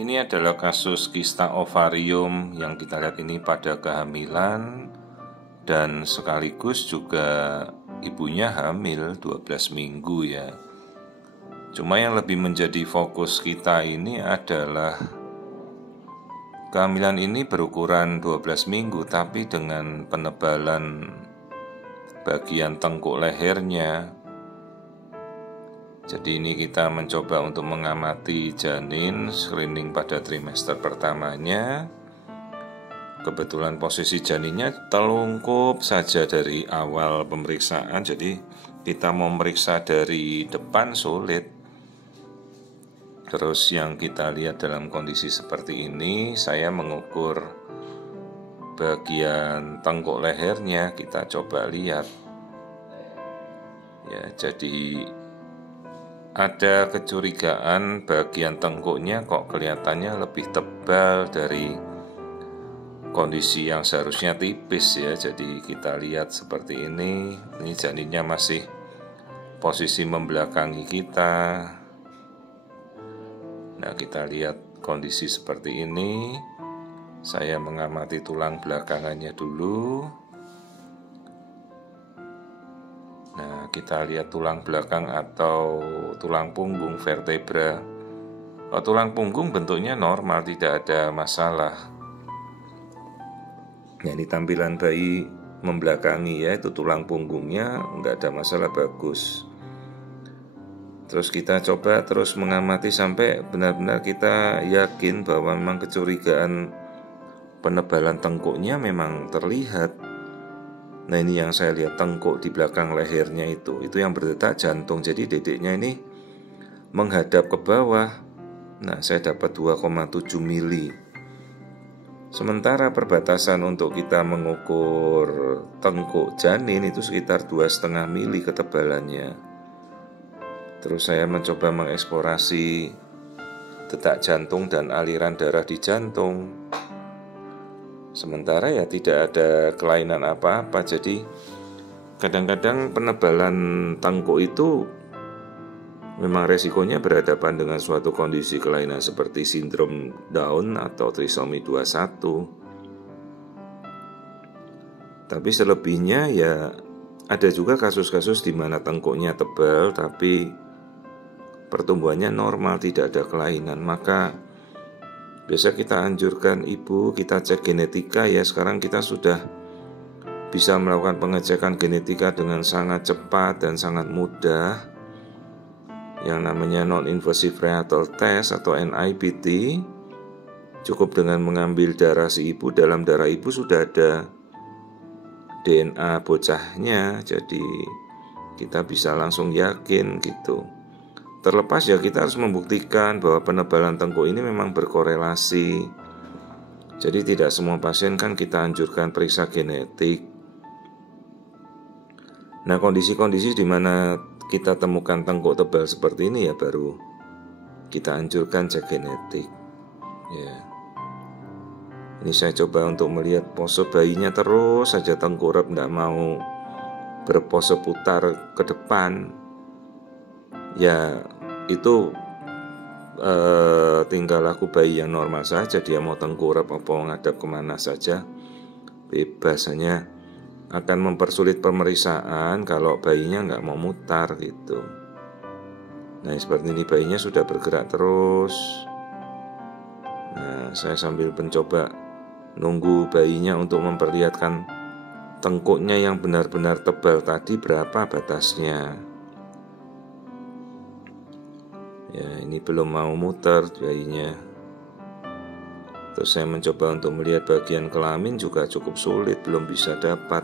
Ini adalah kasus kista ovarium yang kita lihat ini pada kehamilan dan sekaligus juga ibunya hamil 12 minggu ya. Cuma yang lebih menjadi fokus kita ini adalah kehamilan ini berukuran 12 minggu tapi dengan penebalan bagian tengkuk lehernya. Jadi ini kita mencoba untuk mengamati janin screening pada trimester pertamanya. Kebetulan posisi janinnya telungkup saja dari awal pemeriksaan. Jadi kita mau memeriksa dari depan sulit. Terus yang kita lihat dalam kondisi seperti ini, saya mengukur bagian tengkuk lehernya. Kita coba lihat. Ya, jadi ada kecurigaan bagian tengkuknya kok kelihatannya lebih tebal dari kondisi yang seharusnya tipis ya. Jadi kita lihat seperti ini janinnya masih posisi membelakangi kita. Nah, kita lihat kondisi seperti ini. Saya mengamati tulang belakangannya dulu. Nah, kita lihat tulang belakang atau tulang punggung vertebra. Kalau tulang punggung bentuknya normal, tidak ada masalah. Nah, ini tampilan bayi membelakangi ya, itu tulang punggungnya nggak ada masalah, bagus. Terus kita coba terus mengamati sampai benar-benar kita yakin bahwa memang kecurigaan penebalan tengkuknya memang terlihat. Nah, ini yang saya lihat tengkuk di belakang lehernya itu yang berdetak jantung. Jadi dedeknya ini menghadap ke bawah. Nah, saya dapat 2,7 mili. Sementara perbatasan untuk kita mengukur tengkuk janin itu sekitar 2,5 mili ketebalannya. Terus saya mencoba mengeksplorasi detak jantung dan aliran darah di jantung. Sementara ya tidak ada kelainan apa-apa. Jadi kadang-kadang penebalan tengkuk itu memang resikonya berhadapan dengan suatu kondisi kelainan seperti sindrom Down atau trisomi 21. Tapi selebihnya ya ada juga kasus-kasus di mana tengkuknya tebal tapi pertumbuhannya normal, tidak ada kelainan. Maka biasa kita anjurkan ibu, kita cek genetika ya. Sekarang kita sudah bisa melakukan pengecekan genetika dengan sangat cepat dan sangat mudah, yang namanya non-invasive prenatal test atau NIPT. Cukup dengan mengambil darah si ibu, dalam darah ibu sudah ada DNA bocahnya, jadi kita bisa langsung yakin gitu. Terlepas ya kita harus membuktikan bahwa penebalan tengkuk ini memang berkorelasi. Jadi tidak semua pasien kan kita anjurkan periksa genetik. Nah, kondisi-kondisi di mana kita temukan tengkuk tebal seperti ini ya baru kita anjurkan cek genetik. Ya. Ini saya coba untuk melihat pose bayinya, terus saja tengkurap, tidak mau berpose putar ke depan. Ya itu tinggal laku bayi yang normal saja. Dia mau tengkurap apa menghadap kemana saja bebas, hanya akan mempersulit pemeriksaan kalau bayinya nggak mau mutar gitu. Nah, seperti ini bayinya sudah bergerak terus. Nah, saya sambil mencoba nunggu bayinya untuk memperlihatkan tengkuknya yang benar-benar tebal tadi berapa batasnya. Ya, ini belum mau muter bayinya. Terus saya mencoba untuk melihat bagian kelamin juga cukup sulit, belum bisa dapat.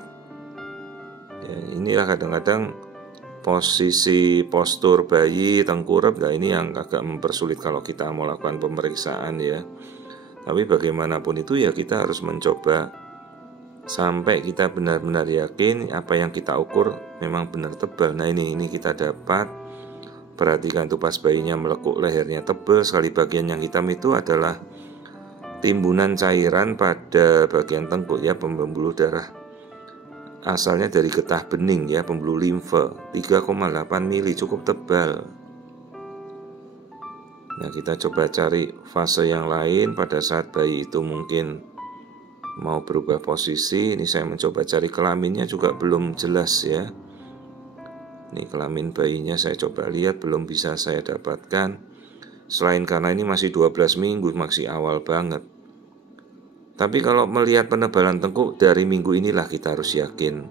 Ya, inilah kadang-kadang posisi postur bayi tengkurap. Nah, ini yang agak mempersulit kalau kita mau lakukan pemeriksaan ya. Tapi bagaimanapun itu ya kita harus mencoba sampai kita benar-benar yakin apa yang kita ukur memang benar tebal. Nah, ini kita dapat. Perhatikan tuh pas bayinya melekuk, lehernya tebal sekali. Bagian yang hitam itu adalah timbunan cairan pada bagian tengkuk ya, pembuluh darah asalnya dari getah bening ya, pembuluh limfe 3,8 mili, cukup tebal. Nah, kita coba cari fase yang lain pada saat bayi itu mungkin mau berubah posisi. Ini saya mencoba cari kelaminnya juga belum jelas ya. Ini kelamin bayinya saya coba lihat, belum bisa saya dapatkan. Selain karena ini masih 12 minggu, masih awal banget. Tapi kalau melihat penebalan tengkuk dari minggu inilah kita harus yakin.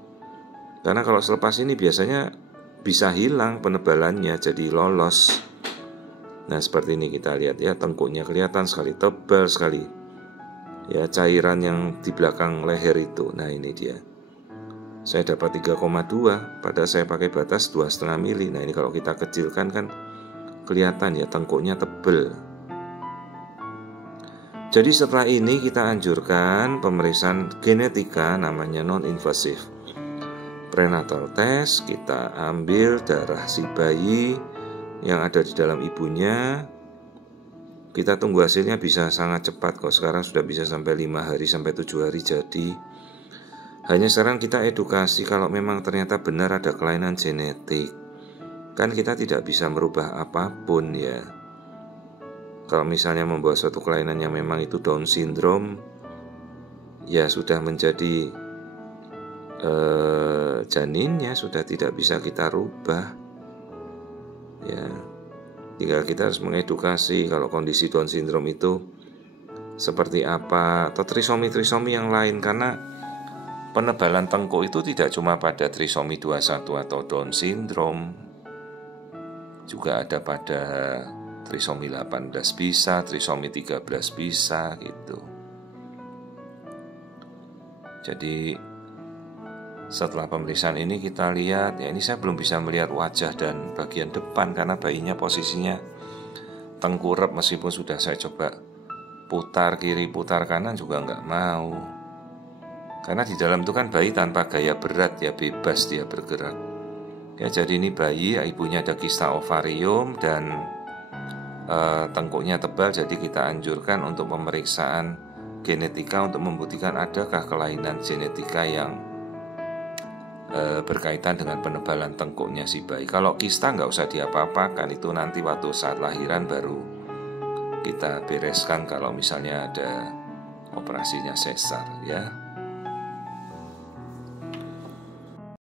Karena kalau selepas ini biasanya bisa hilang penebalannya, jadi lolos. Nah, seperti ini kita lihat ya, tengkuknya kelihatan sekali, tebal sekali. Ya, cairan yang di belakang leher itu. Nah, ini dia. Saya dapat 3,2, padahal saya pakai batas 2,5 mili. Nah, ini kalau kita kecilkan kan kelihatan ya, tengkuknya tebal. Jadi setelah ini kita anjurkan pemeriksaan genetika namanya non-invasive prenatal test. Kita ambil darah si bayi yang ada di dalam ibunya. Kita tunggu hasilnya bisa sangat cepat kok. Sekarang sudah bisa sampai 5 hari sampai 7 hari jadi. Hanya sekarang kita edukasi kalau memang ternyata benar ada kelainan genetik. Kan kita tidak bisa merubah apapun ya. Kalau misalnya membawa suatu kelainan yang memang itu Down syndrome, ya sudah menjadi janinnya sudah tidak bisa kita rubah ya. Tinggal kita harus mengedukasi kalau kondisi Down syndrome itu seperti apa, atau trisomi-trisomi yang lain. Karena penebalan tengkuk itu tidak cuma pada trisomi 21 atau Down syndrome, juga ada pada trisomi 18 bisa, trisomi 13 bisa gitu. Jadi setelah pemeriksaan ini kita lihat, ya ini saya belum bisa melihat wajah dan bagian depan karena bayinya posisinya tengkurap. Meskipun sudah saya coba putar kiri putar kanan juga nggak mau. Karena di dalam itu kan bayi tanpa gaya berat ya, bebas dia bergerak. Ya, jadi ini bayi, ibunya ada kista ovarium dan tengkuknya tebal. Jadi kita anjurkan untuk pemeriksaan genetika untuk membuktikan adakah kelainan genetika yang berkaitan dengan penebalan tengkuknya si bayi. Kalau kista nggak usah diapa-apakan, itu nanti waktu saat lahiran baru kita bereskan kalau misalnya ada operasinya sesar ya.